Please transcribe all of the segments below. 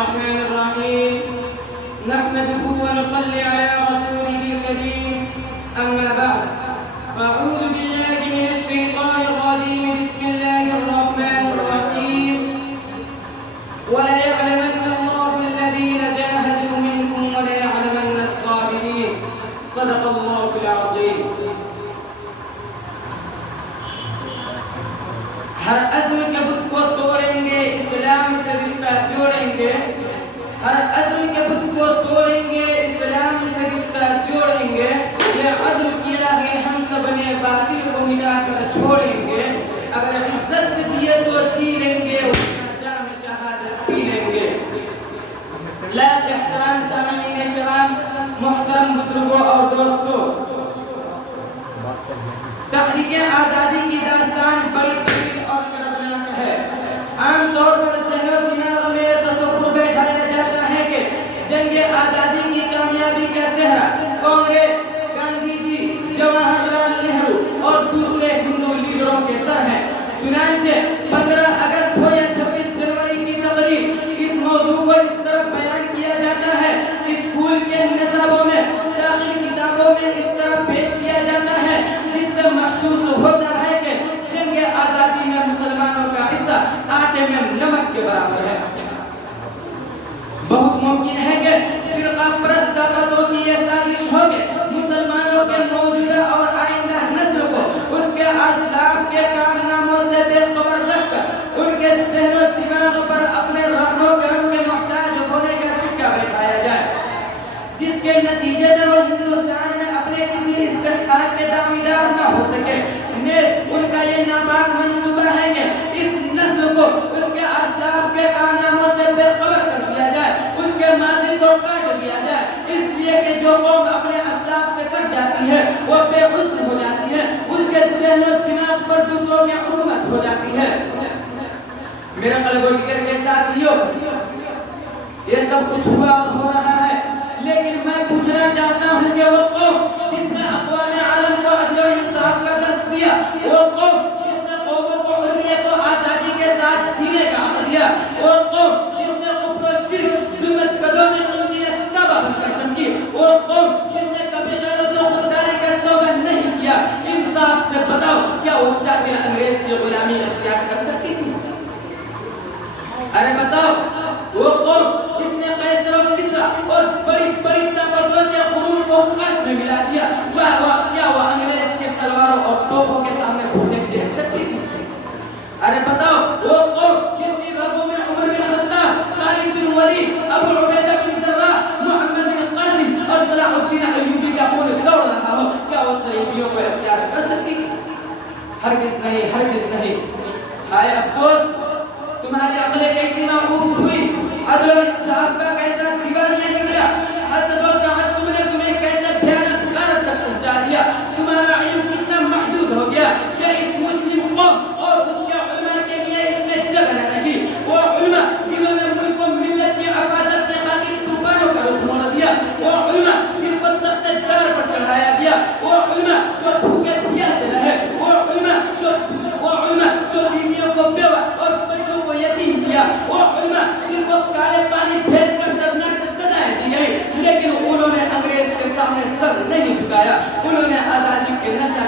الرحمن الرحيم نحمده ونصلي على رسوله الكريم أما بعد فأعوذ بالله من الشيطان الرجيم بسم الله الرحمن الرحيم ولا يعلمن الله الذين جاهدوا منكم ولا يعلمن الصابرين صدق الله العظيم. ہر عزم کے بت کو توڑیں گے اسلام سے رشتہ جوڑیں گے. ہر عزم کے بت کو توڑیں گے اسلام سے رشتہ جوڑیں گے. یہ عزم کیا ہے ہم سب نے باطل کو مٹا کر چھوڑیں گے. اگر عزت سے جیے تو جی لیں گے جام شہادت پی لیں گے. لائق احترام سامعین کرام محترم بزرگوں اور دوستوں، تحریک آزادی کی داستان بڑی طویل اور کربناک ہے. عام طور پر ذہن و دماغ میں تصور بیٹھایا جاتا ہے کہ جنگ آزادی کی کامیابی کا صحرا کانگریس، گاندھی جی، جواہر لال نہرو اور دوسرے ہندو لیڈروں کے سر ہیں. چنانچہ 15 اگست ہو یا 26 جنوری کی تقریب اس موضوع کو اس طرح بیان کیا جاتا ہے. اسکول کے نصابوں میں، داخلی کتابوں میں اس طرح پیش کیا جاتا ہے جس سے محسوس ہوتا ہے کہ جنگ آزادی میں مسلمانوں کا حصہ آٹے میں نمک کے برابر ہے. بہت ممکن ہے کہ فرقہ پرست طاقتوں کی یہ سازش ہو کہ مسلمانوں کے موجودہ اور آئندہ نسل کو اس کے اسلاف کے کارناموں سے بے خبر رکھ کر ان کے ذہن و دماغ پر اپنے رہن و کرم کے محتاج ہونے کا سکہ بیٹھایا جائے، جس کے نتیجے میں وہ ہندوستان میں اپنے کسی استحقاق کے دعویدار نہ ہو سکے. نیز ان کا یہ ناپاک منصوبہ ہے کہ اس نسل کو اس کے اسلاف کے کارناموں سے بے خبر کر دیا جائے، اس کے ماضی کو کاٹ دیا جائے، اس لیے کہ جو قوم اپنے اسلاف سے کٹ جاتی ہے وہ بے عزم ہو جاتی ہے، اس کے ذہن و دماغ پر دوسروں کی حکومت ہو جاتی ہے. میرے قلب و جگر کے ساتھیوں، یہ سب کچھ ہوا اور ہو رہا ہے، لیکن میں پوچھنا چاہتا ہوں کہ وہ قوم جس نے اقوام عالم کو عدل و انصاف کا درس دیا، وہ قوم جس نے قوموں کو حریت و آزادی کے ساتھ جینے کا حق دیا، وہ قوم جس نے کفر و شرک، ظلمت قدوں میں قندیل تابہ بن کر چمکی، وہ قوم جس نے کبھی غیرت و خودداری کا سودا نہیں کیا. انصاف سے بتاؤ، کیا وہ شاطر انگریز کی غلامی اختیار کر سکتی تھی؟ ارے بتاؤ، وہ قوم جس نے قیصر و کسریٰ اور بڑی بڑی طاقتوں کے قرون کو خاک میں ملا دیا، کیا وہ انگریز کے تلواروں اور توپوں کے سامنے گھٹنے ٹیک سکتی تھی؟ ارے بتاؤ، وہ قوم جس کی رگوں میں عمر بن خطاب، خالد بن ولید، ابو عبیدہ بن جراح، محمد بن قاسم اور صلاح الدین ایوبی کا خون دوڑ رہا ہو، کیا وہ صلیبیوں کو اختیار کر سکتی تھی؟ ہرگز نہیں، ہرگز نہیں. ہائے افسوس، تمہاری عقل کیسی معقول ہوئی، عدل و انصاف کا کیسا دیوانیہ نکلا، حسد و تعصب نے تمہیں کیسے بھیانک غارت تک پہنچا دیا. تمہارا علم کتنا محدود ہو گیا کہ اس مسلم قوم اور اس کے علماء کے لیے اس میں جگہ نہ رہی. وہ علماء جنہوں نے ملک و ملت کی حفاظت کے خاطر طوفانوں کا رخ موڑ دیا، وہ علماء جن کو تخت دار پر چڑھایا گیا، وہ علماء جو بھوکے پیاسے رہے، وہ علماء جو بیویوں کو بیوہ اور بچوں کو یتیم کیا، وہ علماء جن کو کالے پانی بھیج کر دردناک سزائیں دی گئی، لیکن انہوں نے انگریز کے سامنے سر نہیں جھکایا. انہوں نے آزادی کے نشہ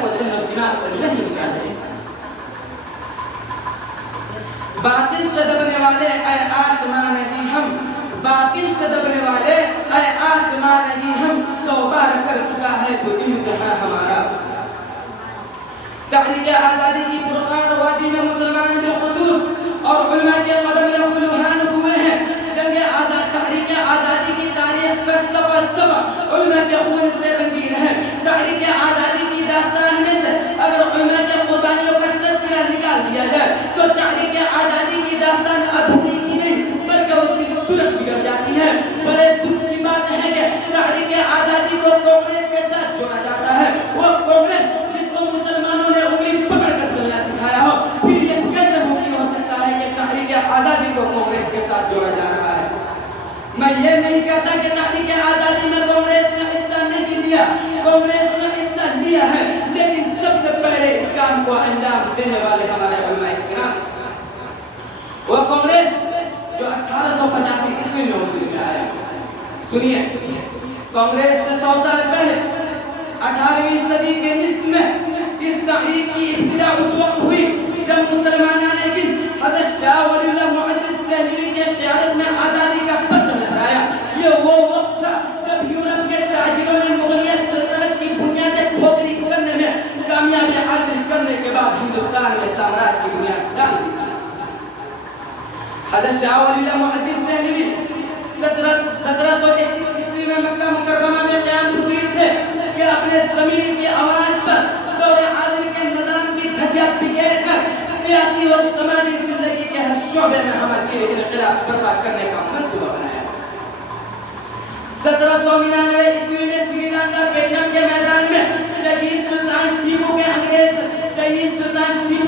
کو ذہن و دماغ سے نہیں نکالا. باطل سے دبنے والے اے آسمان نہیں ہم، باطل سے دبنے والے اے آسمان نہیں ہم، 100 بار کر چکا ہے تو امتحان ہمارا. تحریک آزادی کی پرخار وادی میں مسلمان بالخصوص اور علماء کے قدم لہوحان ہوئے ہیں. تحریک آزادی کی تاریخ کا صفحہ علماء کے خون سے رنگین ہے. تحریک آزادی کی داستان میں سے اگر علماء کے قربانیوں کا تذکرہ نکال دیا جائے تو تحریک آزادی کی داستان ادھوری کی نہیں بلکہ اس کی صورت بگڑ جاتی ہے. بڑے دکھ کی بات ہے کہ تحریک آزادی کو کانگریس کے ساتھ جوڑا جاتا ہے. وہ کانگریس جس کو مسلمانوں نے انگلی پکڑ کر چلنا سکھایا ہو، پھر یہ کیسے ممکن ہو سکتا ہے کہ تحریک آزادی کو کانگریس کے ساتھ جوڑا جا رہا ہے؟ میں یہ نہیں کہتا کہ تحریک آزادی میں کانگریس نے حصہ نہیں لیا، کانگریس نے حصہ لیا ہے، لیکن سب سے پہلے اس کام کو انجام دینے والے ہمارے علماء کرام. وہ کانگریس سنیے، کانگریس سے 100 سال پہلے 18ویں صدی کے نصف میں اس تحریک کی ابتدا اس وقت ہوئی جب مسلمانوں نے حضرت شاہ ولی اللہ محدث دہلوی کے قیادت میں آزادی کا پرچم لہرایا۔ یہ وہ وقت تھا جب یورپ کے تاجروں نے مغلیہ سلطنت کی بنیادیں کھوکھلی کرنے میں کامیابی حاصل کرنے کے بعد ہندوستان میں سامراج کی بنیاد ڈال دی۔ حضرت شاہ ولی اللہ محدث دہلوی 1731 عیسوی میں مکہ مکرمہ میں قیام پذیر تھے کہ اپنے ضمیر کی آواز پر دور حاضر کے نظام کی دھجیاں بکھیر کر سیاسی و سماجی زندگی کے ہر شعبے میں ہمارے انقلاب برپا کرنے کا منصوبہ بنایا۔ 1799 عیسوی میں سری لنکا کے جنگ کے میدان میں شہید سلطان ٹیپو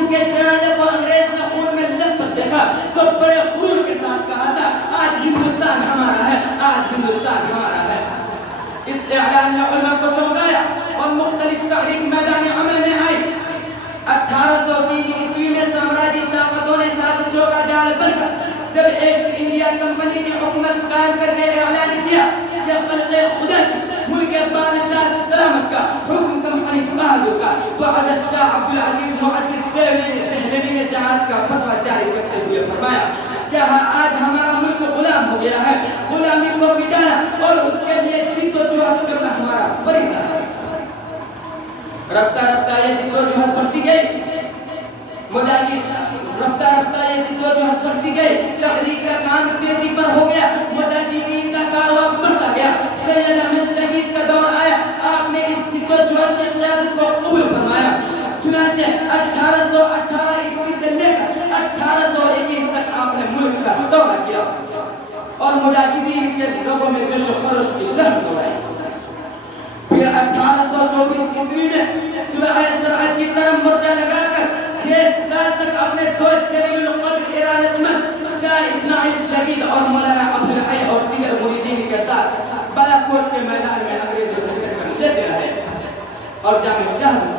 کے جنازے کو انگریز نے خون میں لپٹ دیکھا تو بڑے غرور کے ساتھ کہا تھا، آج ہندوستان ہمارا ہے، آج ہندوستان ہمارا ہے۔ اس اعلان نے علماء کو چونکایا اور مختلف تحریک میدان عمل میں آئی۔ 1803 عیسوی میں سامراجی طاقتوں نے سازشوں کا جال بن کر جب ایسٹ انڈیا کمپنی کی حکومت قائم کرنے کا اعلان کیا کہ خلق خدا کی ملک بادشاہ سلامت کا حکم کمپنی بہادر کا، تو حضرت شاہ عبدالعزیز محدث دہلوی نے جہاد کا فتویٰ جاری کرتے ہوئے فرمایا کہ آج ہمارا ملک غلام ہو گیا ہے، غلامی کو مٹانا اور اس کے لیے جد و جہد کرنا ہمارا فریضہ ہے۔ رفتہ رفتہ یہ جد و جہد بڑھتی گئی، رفتہ رفتہ یہ جد و جہد بڑھتی گئی، تحریک کا کام تیزی پر ہو گیا، مجاہدین کا کاروان بڑھتا گیا۔ سید احمد شہید کا دور آیا، آپ نے اس جد و جہد کی قیادت کو قبول فرمایا۔ چنانچہ 1818 عیسوی سے لے کر 1821 تک آپ نے ملک کا دورہ کیا اور مجاہدین کے رگوں میں جوش و خروش کی لہر دوڑائی۔ پھر 1824 عیسوی میں صبح سرحد کی طرف مورچہ لگا کر 6 سال تک اپنے دو جلیل القدر ارادت مند شاہ اسماعیل شہید اور مولانا عبدالحی اور دیگر مریدین کے ساتھ بالاکوٹ کے میدان میں انگریزوں سے ٹکر لیتے رہے اور جامع شہر میں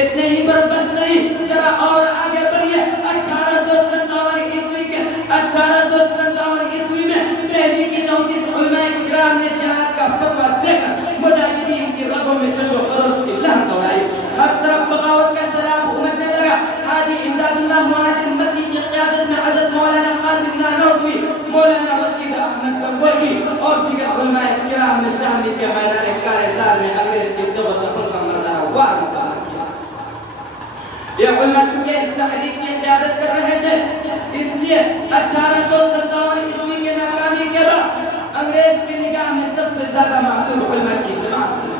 اتنے ہی پر بس نہیں، ذرا اور آگے بڑھیے۔ 1857 عیسوی میں دہلی کی 34 علماء کرام نے جہاد کا فتویٰ دے کر مجاہدین کی رگوں میں جوش و خروش کی لہر دوڑائی۔ ہر طرف بغاوت کا سیلاب امٹنے لگا۔ حاجی امداد اللہ مہاجر مکی کی قیادت میں حضرت مولانا قاسم نانوتوی، مولانا رشید احمد گنگوہی اور دیگر علماء کرام نے شاملی کے میدان کارزار میں انگریز کی دبن کا مردانہ وار مقابلہ کیا۔ یہ علماء چونکہ اس تحریک کی قیادت کر رہے تھے، اس لیے 1857 عیسوی کے ناکامی کے بعد انگریز کی نگاہ میں سب سے زیادہ معذور علماء کی جماعت تھی۔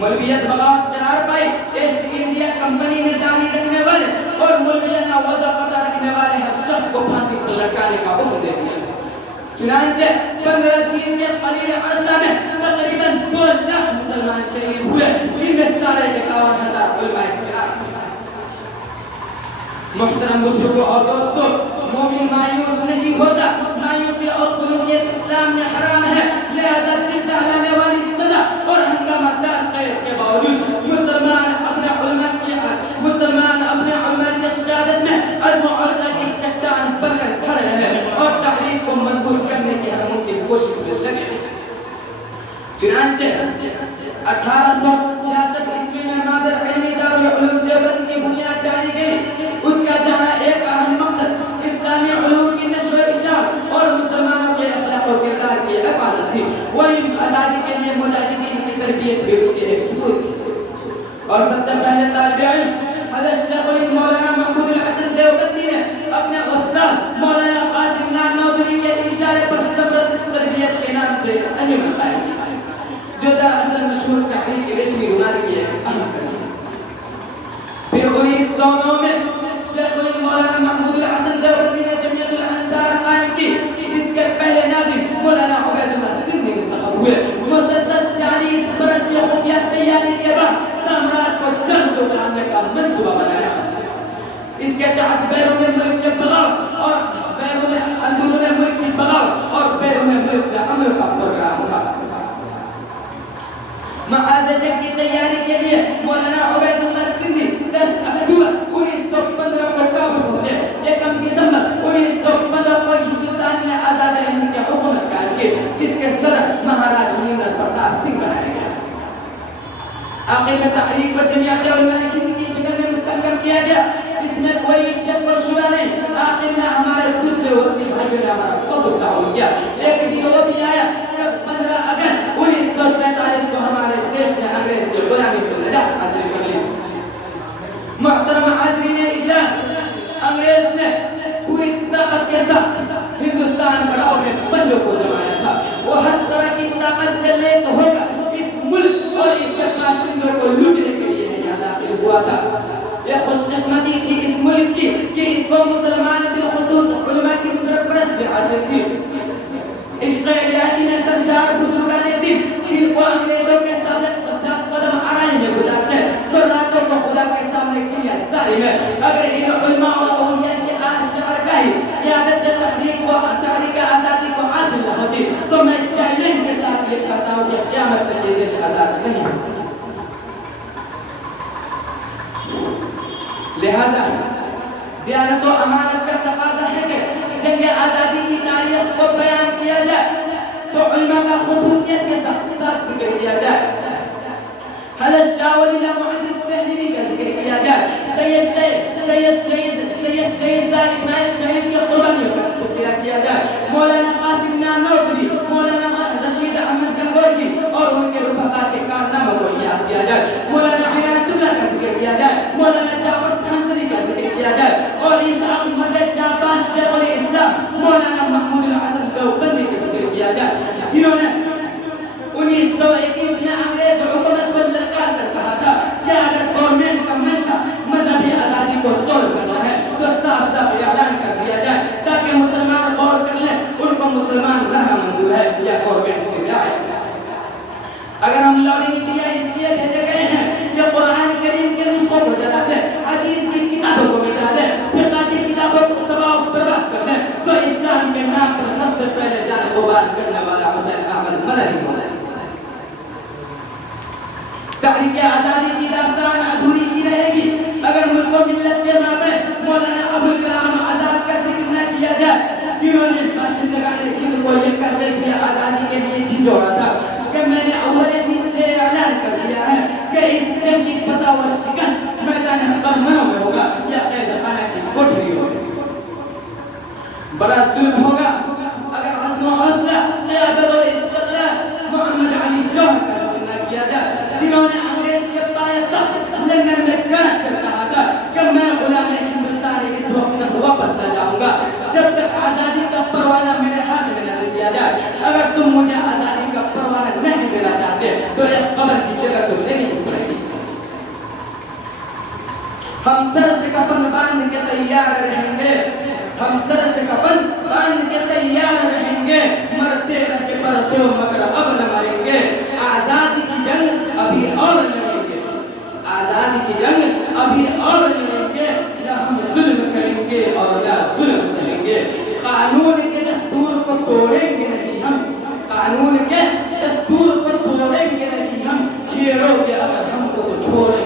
مولویت بغاوت قرار پائی، ایسٹ انڈیا کمپنی نے جاری رکھنے والے اور مولویانہ وضع قطع رکھنے والے ہر شخص کو پھانسی پر لٹکانے کا حکم دے دیا۔ چنانچہ 15 دن کے قلیل عرصہ میں تقریباً 2 لاکھ مسلمان شہید ہوئے، جن میں 51,500 علماء کرام۔ محترم بزرگوں اور دوستوں، مومن مایوس نہیں ہوتا، مایوسی اور قنوطیت اسلام میں حرام ہے، لہذا دل دہلانے والی سزا اور ہنگامہ دار قید کے باوجود مسلمان اپنے علماء کی قیادت میں عزم و عزلہ کی چٹان بن کر کھڑے رہے اور تحریک کو مضبوط کرنے کی ہر ممکن کوشش میں لگے۔ چنانچہ 1866 عیسوی میں نادر علمی دارالعلوم دیوبند کی بنیاد ڈالی گئی۔ اس کا جہاں ایک اہم مقصد اسلامی علوم کی نشر و اشاعت اور مسلمانوں کے اخلاق و کردار کی حفاظت تھی، وہیں آزادی کے لیے مجاہدین کی تربیت بھی اس کی ایک ثبوت تھی۔ اور سب سے پہلے طالب علم حضرت شیخ مولانا محمود الحسن دیوبندی نے اپنے استاد مولانا قاسم نانوتوی کے اشارے پر تربیت کے نام سے انجمن قائم کی، جو دراصل مشہور تحریک ریشمی رومال کی ایک اہم کڑی ہے۔ پھر 1909 میں شیخ مولانا محمود الحسن دیوبندی نے جمعیت الانصار قائم کی، جس کے پہلے ناظم مولانا عبید اللہ سندھی منتخب ہوئے۔ مسلسل 40 برس کی خفیہ تیاری کے بعد سامراج کو جلد سے اٹھانے کا منصوبہ بنایا۔ اس کے تحت بیرون ملک کے بغاوت اور اندرون ملک کی بغاوت اور بیرون ملک سے عمل کا پروگرام تھا۔ معاذ جنگ کی تیاری کے لیے مولانا عبید اللہ سندھی 10 اکتوبر 1915 کو کابل پہنچے۔ 1 دسمبر 1915 کو ہندوستان میں آزاد ہند کی حکومت کا آخر میں تحریک و جمعیت علماء ہند کی شکل میں مستحکم کیا گیا، اس میں کوئی شک و شبہ نہیں۔ آخر میں ہمارے دوسرے وطنی بھائیوں نے ہمارا قبول چاہو کیا۔ ایک دن وہ بھی آیا جب 15 اگست 1947 کو ہمارے دیش نے انگریز کی غلامی سے نجات حاصل کر لی۔ محترم حاضرین اجلاس، انگریز نے پوری طاقت کے ساتھ ہندوستان کا اپنے پنجوں کو جمایا تھا۔ وہ ہر طرح کی طاقت سے لیس ہوگا اس ملک اور اس کے باشندوں کو لوٹنے کے لیے یہاں داخل ہوا تھا۔ یہ خوش قسمتی تھی اس ملک کی کہ اس کو مسلمان بالخصوص علماء کی سرپرستی حاصل تھی۔ عشق الہی نے سرشار بزرگان دل کو انگریزوں کے ساتھ قدم آرائی میں گزارتے تو راتوں کو خدا کے سامنے کیا ساری میں۔ اگر ان علماء اور اولیاء کی آج سے برگاہی قیادت تحریک آزادی کو حاصل نہ ہوتی تو میں چیلنج کے ساتھ یہ کہتا ہوں کہ قیامت تک یہ دیش آزاد نہیں ہوتا۔ لہذا دیانت و امانت کا تقاضا ہے کہ جنگ آزادی کی تاریخ کو بیان کیا جائے تو علماء کا خصوصیت کے ساتھ ذکر کیا جائے۔ حضرت شاہ ولی اللہ محدث دہلوی کا ذکر کیا جائے، سید شہید اسماعیل شہید کی قربانیوں کا تذکرہ کیا جائے، مولانا قاسم نانوتوی، مولانا رشید احمد گنگوہی اور ان کے رفقا کے کارناموں کو یاد کیا جائے، مولانا عنایت اللہ کا ذکر کیا جائے، مولانا جعفر تھانسری کا ذکر کیا جائے اور اس احمد جعباز شیخ الاسلام مولانا محمود الحسن دیوبندی کا ذکر کیا جائے، جنہوں نے 1921 میں انگریز حکومت کو للکار کر کہا تھا کہ اگر گورنمنٹ کا منشا مذہبی آزادی کو سولو کرنا ہے تو صاف صاف اعلان کر دیا جائے تاکہ مسلمان غور کر لیں ان کو مسلمان رہنا منظور ہے یا گورنمنٹ کی رعایت ہے۔ اگر ہم لوری میڈیا اس لیے بھیجے گئے ہیں کہ قرآن کریم کے نسخوں کو جلا دیں، حدیث کی کتابوں کو مٹا دیں، فقہ کی کتابوں کو تباہ و برباد کر دیں تو اسلام کے نام پر سب سے پہلے جان غبار کرنے والا حسین احمد مدنی ہوگا۔ تحریک آزادی کی داستان ادھوری کی رہے گی اگر ملک و ملت کے مابین مولانا ابوالکلام آزاد کا ذکر نہ کیا جائے، جنہوں نے باشندگان ہند کو یہ کہتے ہوئے آزادی کے لیے جھنجھوڑا تھا کہ میں نے اول دن سے اعلان کر دیا ہے کہ اس جنگ کی فتح و شکست میدان قرمنوں میں ہوگا یا قید خانہ کی کوٹھری ہوگی۔ بڑا ظلم ہوگا اگر عزم و حوصلہ، قیادت و استقلال محمد علی جوہر کا ذکر نہ کیا جائے، جنہوں نے انگریز کے پائے تخت لندن میں گرج کر کہا تھا کہ میں غلام ہندوستان اس وقت تک واپس نہ جاؤں گا جب تک آزادی کا پروانہ میرے ہاتھ میں نہ دیا جائے۔ اگر تم مجھے آزادی کا پروانہ نہیں دینا چاہتے تو ایک قبر کی جگہ تو لینی پڑے گی۔ ہم سر سے کفن باندھ کے تیار رہیں گے، ہم سر سے کفن باندھ کے تیار رہیں گے، مرتے رہے برسوں مگر اب نہ مریں گے۔ آزادی کی جنگ ابھی اور لڑیں گے، آزادی کی جنگ ابھی اور لڑیں گے، نہ ہم ظلم کریں گے اور نہ ظلم سہیں گے۔ قانون کے دستور کو توڑیں گے نہیں ہم، قانون کے دستور کو توڑیں گے نہیں ہم، چھیڑو گے اگر ہم کو چھوڑیں